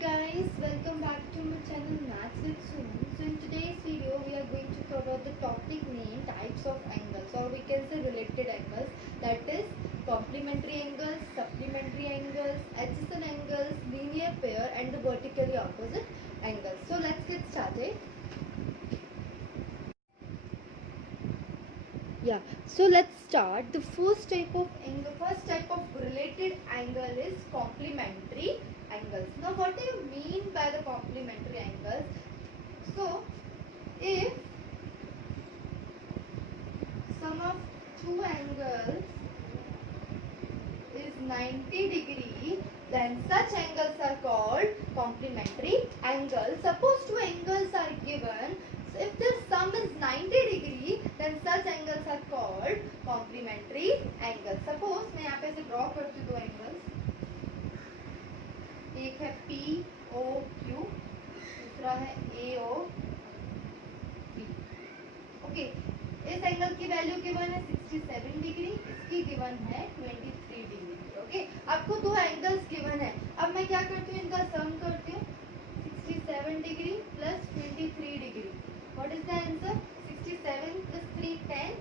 guys, welcome back to my channel Maths with Suman. So in today's video we are going to cover the topic name types of angles, or we can say related angles, that is complementary angles, supplementary angles, adjacent angles, linear pair and the vertically opposite angles. So let's get started. So let's start. The first type of related angle is complementary angles. Now what do you mean by the complementary angles? So if sum of two angles is 90 degree, then such angles are called complementary angles. Suppose two angles are given, so if their sum is 90 degree, then such angles are called complementary angles. Suppose मैं यहाँ पे से draw करती हूँ दो angles, एक है POQ, दूसरा है AOP. ओके, इस एंगल की वैल्यू गिवन है 67 डिग्री, इसकी गिवन है 23 डिग्री. ओके, आपको दो एंगल्स गिवन है. अब मैं क्या करती हूँ, इनका सम करती हूँ. 67 degree plus 23 degree. What is the answer? 67 प्लस 3 10,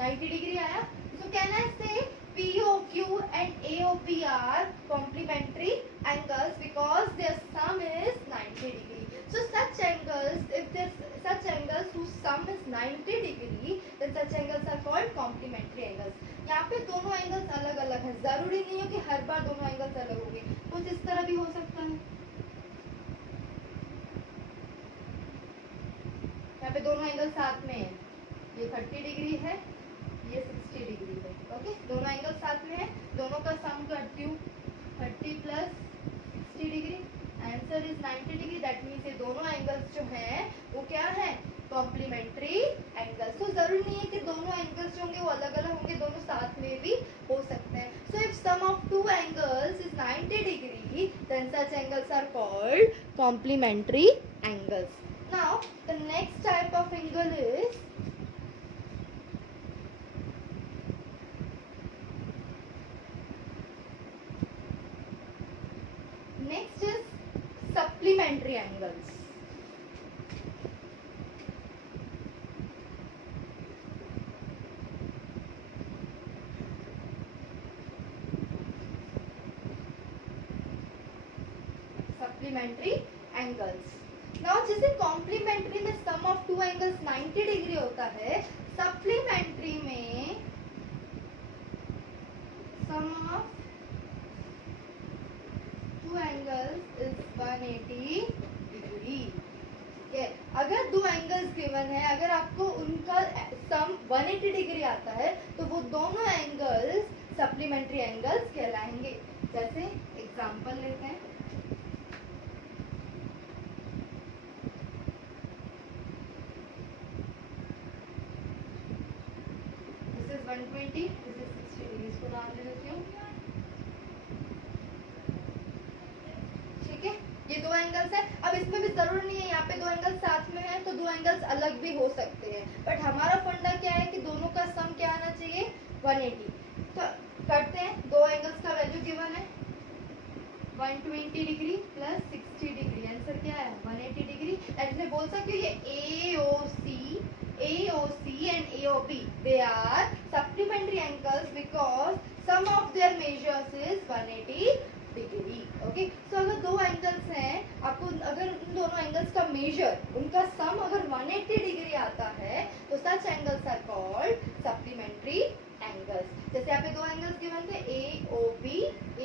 90 डिग्री आया. सो कैन आई से POQ and AOP are complementary angles because their sum is 90 degree. So such angles, if there's such angles whose sum is 90 degree, then such angles are called complementary angles. यहाँ पे दोनों angles अलग अलग हैं, जरूरी नहीं है कि हर बार दोनों एंगल्स अलग होंगे, कुछ इस तरह भी हो सकता है. यहाँ पे दोनों एंगल साथ में है, ये 30 डिग्री है, ये 60 डिग्री है. ओके, दोनों एंगल साथ में है, दोनों का सम करती हूँ 30 plus 60 degree, answer is 90 degree. That means ये दोनों एंगल्स जो हैं वो क्या है? Complementary angles. तो जरूरी नहीं है कि दोनों एंगल्स जो होंगे वो अलग अलग होंगे, दोनों साथ में भी हो सकते हैं. So if sum of two angles is 90 degree, then such angles are called complementary angles. Now the next type of angle is supplementary angles. Supplementary angles. Now जैसे complementary में sum of two angles 90 degree होता है, supplementary में sum of two angles is 180 degree. ठीक है, अगर दो angles given है, अगर आपको उनका सम 180 डिग्री आता है, तो वो दोनों एंगल्स सप्लीमेंट्री एंगल्स कहलाएंगे. जैसे एग्जांपल लेते हैं. This is 120, this is 60 degree. इसको नाम दे देती हूँ. ये दो एंगल्स है. अब इसमें भी जरूर नहीं है यहाँ पे दो एंगल्स साथ में है, तो दो एंगल्स अलग भी हो सकते हैं, बट हमारा फंडा क्या है कि दोनों का सम क्या आना चाहिए? 180. तो करते हैं. दो एंगल्स का वैल्यू गिवन है 120 डिग्री प्लस 60 डिग्री. आंसर क्या है? 180 डिग्री. मैं बोल सकती हूँ ये AOC and AOB, they are supplementary angles because sum of their measures is 180 degree. Okay, so अगर दो एंगल्स हैं, आपको अगर उन दोनों एंगल्स का मेजर, उनका सम अगर 180 डिग्री आता है, तो such angles are called supplementary angles. जैसे यहाँ पे दो एंगल्स गिवन थे AOB,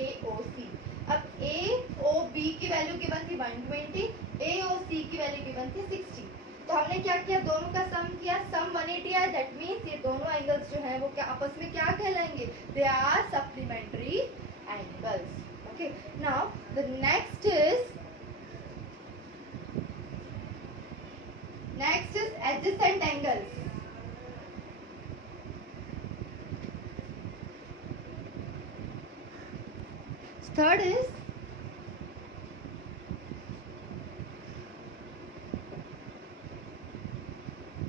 AOC. अब AOB की वैल्यू गिवन थी 120, AOC की वैल्यू गिवन थी 60. तो हमने क्या किया? दोनों का सम किया, सम 180 आया. दैट मीन्स ये दोनों एंगल्स जो हैं वो क्या आपस में क्या कहलाएंगे? They are supplementary angles. Okay, now the next is adjacent angles. Third is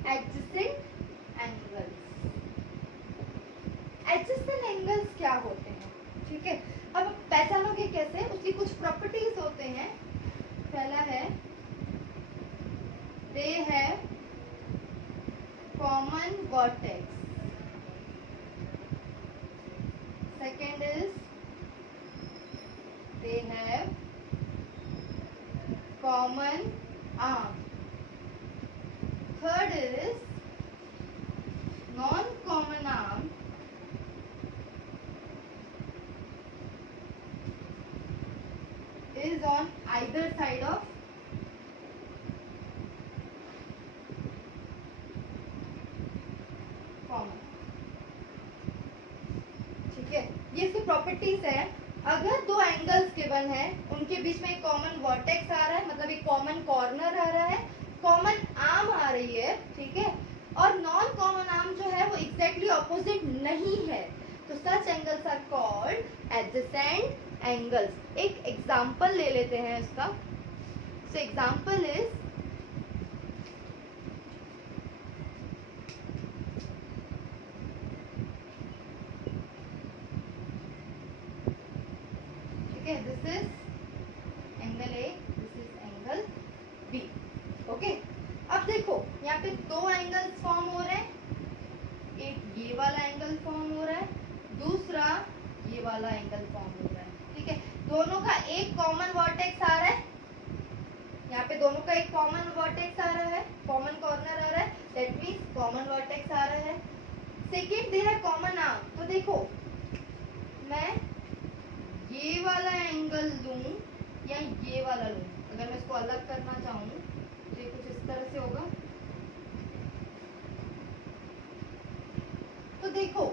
adjacent angles. Adjacent angles क्या होते हैं? ठीक है, अब पहचानोगे कैसे? उसकी कुछ प्रॉपर्टीज होते हैं। पहला है they have common vertex, second is they have common arm, third is non-common arm is on either side of common। ठीक है, ये इसकी प्रॉपर्टीज है। अगर दो एंगल्स गिवन है, उनके बीच में एक कॉमन वर्टेक्स आ रहा है, मतलब एक कॉमन कॉर्नर आ रहा है, कॉमन आर्म आ रही है, ठीक है, और नॉन कॉमन आर्म जो है वो एग्जैक्टली ऑपोजिट नहीं है, तो such angles are called adjacent angles. एक एग्जांपल ले लेते हैं इसका। So example is this is angle A, this is angle B. Okay, अब देखो यहाँ पे दो एंगल्स फॉर्म हो रहे हैं, एक ये वाला एंगल फॉर्म हो रहा है, दूसरा ये वाला एंगल फॉर्म हो रहा है, ठीक है। दोनों का एक कॉमन वर्टेक्स आ रहा है, यहाँ पे दोनों का एक कॉमन वर्टेक्स आ रहा है, कॉमन कॉर्नर आ रहा है, दैट मीन्स कॉमन वर्टेक्स आ रहा है। सेकेंड दे है कॉमन आर्म। तो देखो मैं ये वाला एंगल लूं या ये वाला लूं, अगर मैं इसको अलग करना चाहूँ तो ये कुछ इस तरह से होगा। तो देखो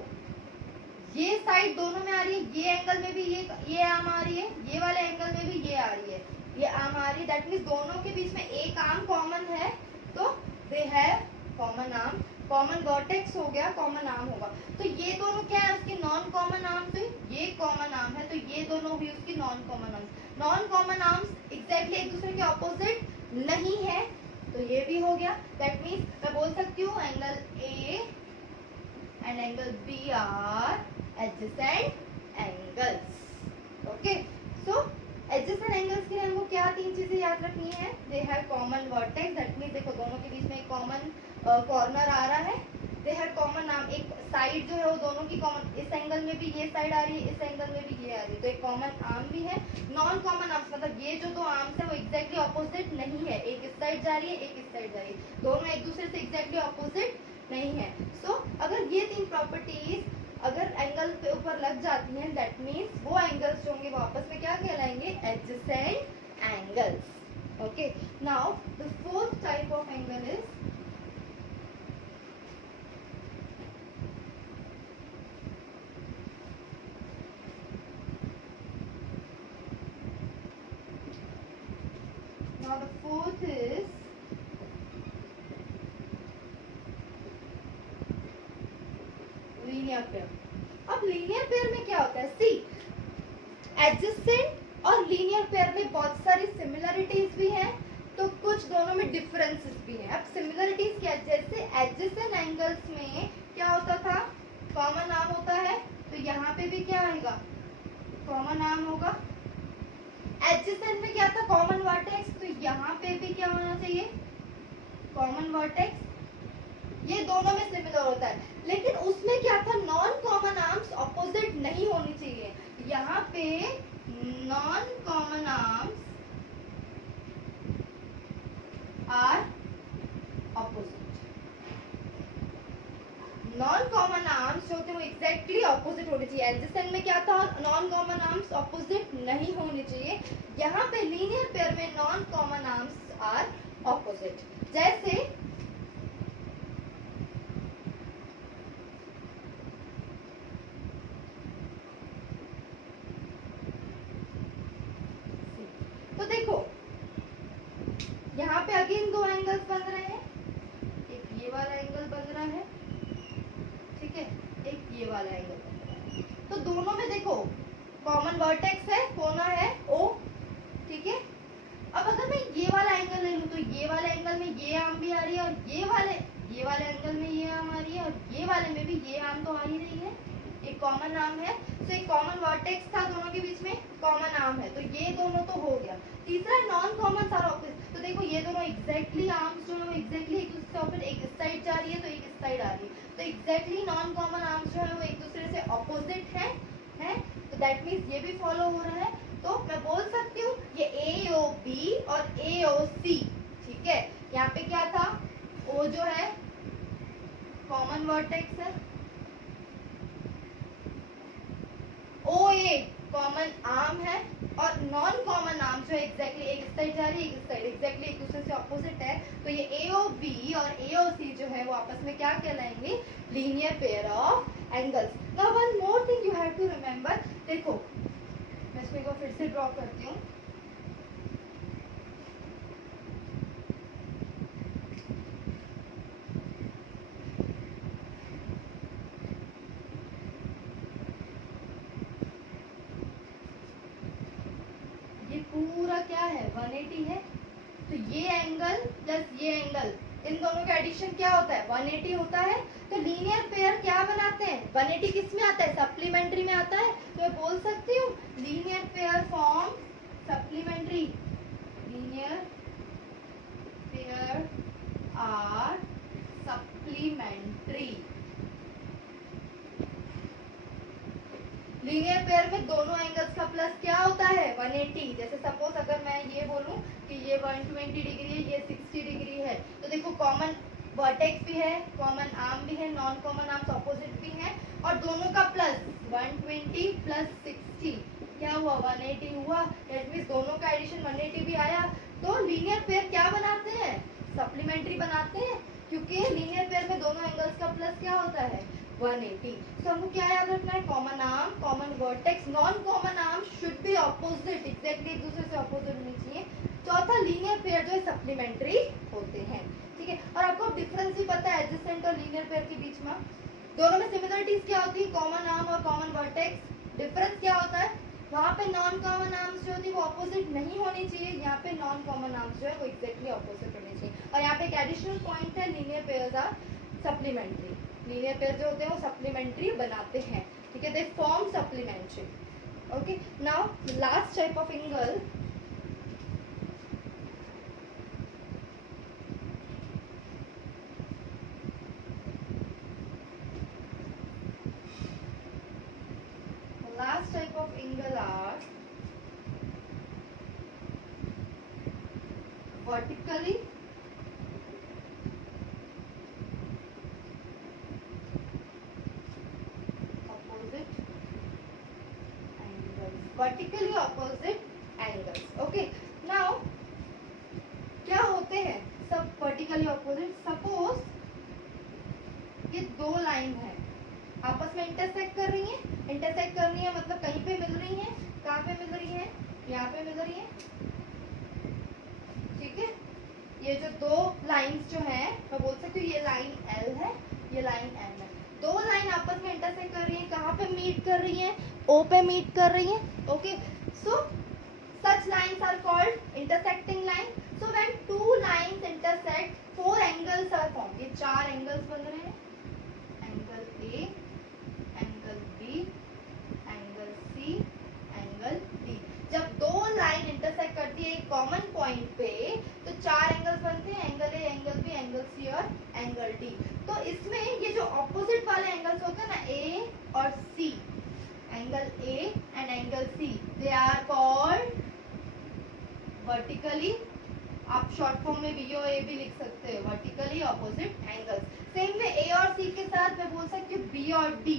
ये साइड दोनों में आ रही है, ये एंगल में भी ये आर्म आ रही है, ये वाले एंगल में भी ये आ रही है, ये आर्म आ रही है, दैट मीन्स दोनों के बीच में एक आर्म कॉमन है, तो दे have common arm. Common vertex हो गया, कॉमन आर्म होगा। तो ये दोनों क्या है, उसकी नॉन कॉमन आर्म से ये कॉमन आर्म है, तो ये दोनों हुई उसकी non common arms. Non common arms exactly एक दूसरे के ऑपोजिट नहीं है, तो ये भी हो गया। दैट मीन्स मैं बोल सकती हूँ angle A and angle B are adjacent angles. Okay, so adjacent angles के लिए हमको क्या तीन चीजें याद रखनी है। They have common vertex, that means देखो दोनों के बीच में एक कॉमन कॉर्नर आ रहा है। दे हैव कॉमन आर्म, एक साइड जो है वो दोनों की कॉमन, इस एंगल में भी ये साइड आ रही है, इस एंगल में भी ये आ रही है, तो एक कॉमन आर्म भी है। नॉन कॉमन आर्म्स मतलब ये जो दो आर्म्स है वो एग्जैक्टली ऑपोजिट नहीं है, एक इस साइड जा रही है, एक इस साइड जा रही है, दोनों एक दूसरे से एग्जैक्टली ऑपोजिट नहीं है। सो अगर ये तीन प्रॉपर्टीज अगर एंगल के ऊपर लग जाती हैं, दैट मीन्स वो एंगल्स जो होंगे वो आपस में क्या कहलाएंगे, adjacent angles. Okay, now the fourth type of angle is now the fourth is linear pair. अब लीनियर पेयर में क्या होता है, सी एडजेसेंट और लीनियर पेयर में बहुत सारी सिमिलरिटीज भी हैं, तो कुछ दोनों में डिफरेंसेस भी हैं। अब सिमिलरिटीज क्या, जैसे एडजेसेंट एंगल्स में क्या होता था, कॉमन आर्म होता है, तो यहाँ पे भी क्या आएगा, कॉमन आर्म होगा। एडजेसेंट में क्या था, कॉमन वर्टेक्स, तो यहाँ पे भी क्या होना चाहिए, कॉमन वर्टेक्स। ये दोनों में सिमिलर होता है, लेकिन उसमें क्या था, नॉन कॉमन आर्म्स ऑपोजिट नहीं होनी चाहिए। यहाँ पे non common arms are opposite. Non common arms जो होते हैं वो एग्जैक्टली ऑपोजिट होनी चाहिए। एडजेसेंट में क्या था, नॉन कॉमन आर्म्स ऑपोजिट नहीं होनी चाहिए। यहाँ पे लीनियर पेयर में non common arms are opposite. जैसे तो देखो यहाँ पे अगेन दो एंगल्स बन रहे हैं, एक ये वाला एंगल बन रहा है, ठीक है, एक ये वाला एंगल बन रहा है। तो दोनों में देखो कॉमन वर्टेक्स है, कोना है ओ, ठीक है। अब अगर मैं ये वाला एंगल ले लूं तो ये वाले एंगल में ये आर्म भी आ रही है, और ये वाले एंगल में ये आर्म आ रही है, और ये वाले में भी ये आर्म तो आ ही रही है, एक कॉमन आर्म है। तो एक कॉमन वर्टेक्स था दोनों के बीच में, कॉमन आर्म है, तो ये दोनों तो हो गया। तीसरा नॉन कॉमन सारा ऑपोजिट, तो देखो ये दोनों एग्जैक्टली आर्म्स जो है वो एग्जैक्टली एक दूसरे से ऑपोजिट, एक इस साइड जा रही है तो एक इस साइड आ रही है, तो एग्जैक्टली नॉन कॉमन आर्म्स जो है वो एक दूसरे से ऑपोजिट है, तो दैट मीन्स ये भी फॉलो हो रहा है। तो मैं बोल सकती हूँ ये AOB और AOC, ठीक है। यहाँ पे क्या था, O जो है कॉमन वर्टेक्स है, OA कॉमन आर्म है, और नॉन कॉमन आर्म जो एग्जैक्टली एक इस साइड जा रही है एक इस साइड, एग्जैक्टली एक दूसरे से ऑपोजिट है, तो ये AOB और AOC जो है वो आपस में क्या कहलाएंगे, linear pair of angles. Now one more thing you have to remember, देखो मैं इसको एक बार फिर से ड्रॉ करती हूँ। ये पूरा क्या है 180 है, तो ये एंगल प्लस ये एंगल, इन दोनों का एडिशन क्या होता है 180 होता है। तो लीनियर पेयर क्या बनाते हैं, 180 किस में आता है, सप्लीमेंट्री में आता है, तो मैं बोल सकती हूँ linear pair form supplementary, linear pair are supplementary. Linear pair में दोनों एंगल्स का प्लस क्या होता है 180। जैसे सपोज अगर मैं ये बोलूं कि ये 120 डिग्री है, ये 60 डिग्री है, तो देखो कॉमन वर्टेक्स भी है, कॉमन आर्म भी है, नॉन कॉमन आर्म्स ऑपोजिट भी है, और दोनों का प्लस 120 प्लस 60 क्या हुआ 180 हुआ, दैट मींस दोनों का एडिशन 180 भी आया। तो लीनियर पेयर क्या बनाते हैं, सप्लीमेंट्री बनाते हैं, क्योंकि लीनियर पेयर में दोनों एंगल्स का प्लस क्या होता है 180। तो हमको क्या याद रखना है, common arm, common vertex, non common arm should be opposite, exactly एक दूसरे से ऑपोजिट होनी चाहिए। चौथा लीनियर पेयर जो है सप्लीमेंट्री होते हैं, ठीक है। और आपको डिफरेंस भी पता है एडजेसेंट और लीनियर पेयर के बीच में, दोनों में सिमिलरिटीज क्या होती है, कॉमन आर्म और कॉमन वर्टेक्स। डिफरेंस क्या होता है, वहाँ पे नॉन कॉमन आर्म्स जो होती है वो ऑपोजिट नहीं होनी चाहिए, यहाँ पे नॉन कॉमन आर्म्स जो है वो एग्जैक्टली ऑपोजिट होनी चाहिए। और यहाँ पे एक एडिशनल पॉइंट है, linear pairs are supplementary, linear pair जो होते हैं वो सप्लीमेंट्री बनाते हैं, ठीक है, they form supplementary. Okay, now last type of angle, last type of angle are vertically opposite angles, vertically opposite angles। okay, now क्या होते हैं सब vertically opposite, suppose ये दो लाइन है आपस में इंटरसेक्ट कर रही है, इंटरसेक्ट करनी है मतलब कहीं पे मिल रही है, कहाँ पे मिल रही है, यहाँ पे मिल रही है, ठीक है। ये जो दो लाइंस जो हैं मैं बोल सकती हूँ ये लाइन L है, ये लाइन M है, दो लाइन आपस में इंटरसेक्ट कर रही है, कहाँ पे मीट कर रही है, O पे मीट कर रही है। Okay, so such lines are called intersecting line। so when two lines intersect, four angles are formed। ये चार एंगल्स बन रहे हैं, angle A, angle B, angle C, angle D। जब दो लाइन इंटरसेक्ट करती है एक कॉमन पॉइंट पे तो चार एंगल्स बनते हैं, angle A, angle B, angle C और एंगल D। तो इसमें ये जो ऑपोजिट वाले एंगल्स होते हैं ना A और C, angle A and angle C, they are called vertically, आप शॉर्ट फॉर्म में VOA भी लिख सकते हो, वर्टिकली ऑपोजिट एंगल्स। सेम में A और C के साथ मैं बोल सकती हूँ B और D।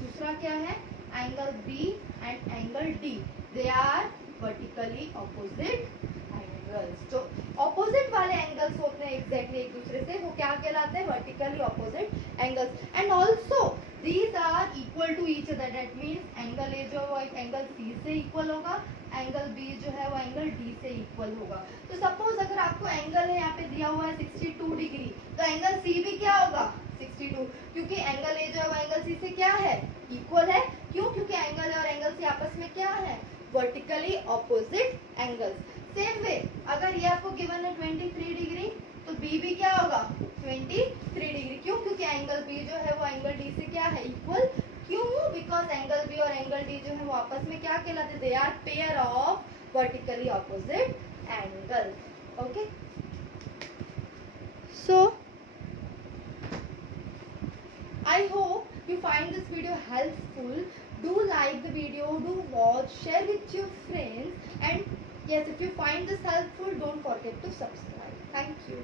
दूसरा क्या है, angle B and angle D, they are vertically opposite angles. जो ऑपोजिट वाले एंगल्स होते हैं एग्जैक्टली एक दूसरे से, वो क्या कहलाते हैं, vertically opposite angles. And also these are equal to each other, that means angle A जो है एंगल C से इक्वल होगा, एंगल B जो है वो एंगल D से इक्वल होगा। तो सपोज अगर आपको एंगल है यहाँ पे दिया हुआ है 62 डिग्री, तो एंगल C भी क्या होगा 62, क्योंकि एंगल A जो है वो एंगल C से क्या है, इक्वल है। क्यों, क्योंकि एंगल A और एंगल C आपस में क्या है, vertically opposite angles. Same way अगर ये आपको गिवन है 23 डिग्री, तो B भी क्या होगा 23 डिग्री। क्यों, क्योंकि एंगल B जो है वो एंगल D से क्या है, इक्वल क्यों? बिकॉज एंगल बी और एंगल डी जो है वो आपस में क्या कहलाते? They are pair of vertically opposite angle. Okay, so I hope you find this video helpful. Do like the video, do watch, share with your friends, and yes, if you find this helpful, don't forget to subscribe. Thank you.